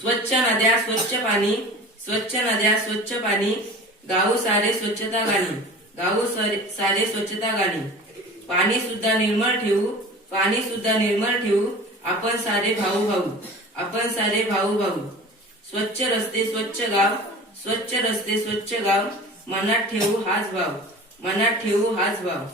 स्वच्छ नद्या स्वच्छ पाणी स्वच्छ नद्या स्वच्छ पाणी गाऊ सारे स्वच्छता गाणी गाऊ सारे स्वच्छता गाणी. पाणी सुद्धा निर्मळ ठेवू पाणी सुद्धा निर्मळ ठेवू आपण सारे भाऊ भाऊ आपण सारे भाऊ भाऊ. स्वच्छ रस्ते स्वच्छ गाव स्वच्छ रस्ते स्वच्छ गाव मनात ठेवू हाच भाव मनात ठेवू हाच भाव.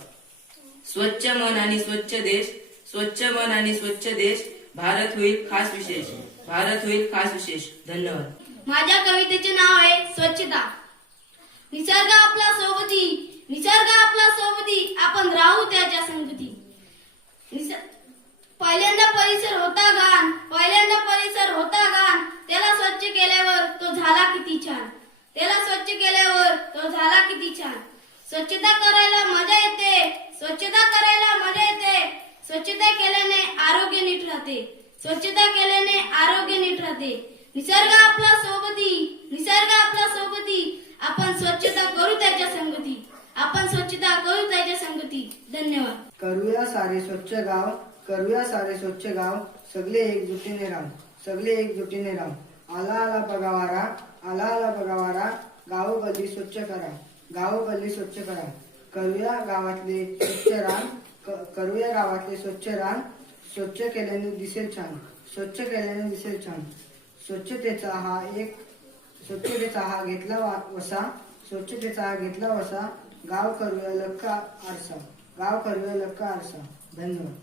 स्वच्छ मन आणि स्वच्छ देश स्वच्छ मन आणि स्वच्छ देश भारत होईल खास विशेष. भारत होईल खास विशेष. धन्यवाद. माझ्या कवितेचे नाव आहे स्वच्छता. निसर्ग आपला सोबती. निसर्ग आपला सोबती. आपण राहू त्याच्या संगती. पहिल्यांदा परिसर होता घाण. पहिल्यांदा परिसर होता घाण. त्याला स्वच्छ केल्यावर तो झाला किती छान. त्याला स्वच्छ केल्यावर तो झाला किती छान. स्वच्छता करायला मजा येते. स्वच्छता करायला मजा येते स्वच्छता केल्याने आरोग्य नीट राहते. स्वच्छता केल्याने आरोग्य नीट राहते. निसर्ग आपला सोबती. निसर्ग आपला सोबती. आपण स्वच्छता करू त्याच्या संगती. आपण स्वच्छता करू त्याच्या संगती. धन्यवाद. करूया सारे स्वच्छ गाव करूया सारे स्वच्छ गाव. सगळे एकजुटीने राहू. सगळे एकजुटीने राहू. आला आला बघावारा आला आला बघावारा गाव गल्ली स्वच्छ करा. गाव गल्ली स्वच्छ करा. करूया गावातले स्वच्छ रान. करूया गावातले स्वच्छ रान. स्वच्छ केल्याने दिसेल छान. स्वच्छ केल्याने दिसेल छान. स्वच्छतेचा हा एक स्वच्छतेचा हा घेतला वसा. स्वच्छतेचा हा घेतला वसा. गाव करूया लक्का आरसा? गाव करूया लक्का आरसा? धन्यवाद.